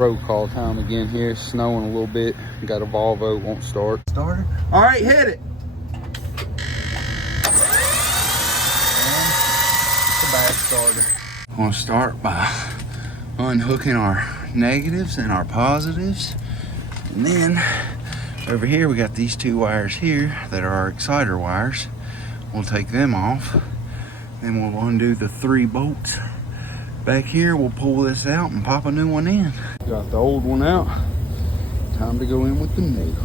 Roll call time again here. It's snowing a little bit. Got a Volvo, won't start. Started. All right, hit it. It's a bad starter. I'm gonna start by unhooking our negatives and our positives. And then over here, we got these two wires here that are our exciter wires. We'll take them off. Then we'll undo the 3 bolts. Back here, we'll pull this out and pop a new one in. Got the old one out. Time to go in with the new.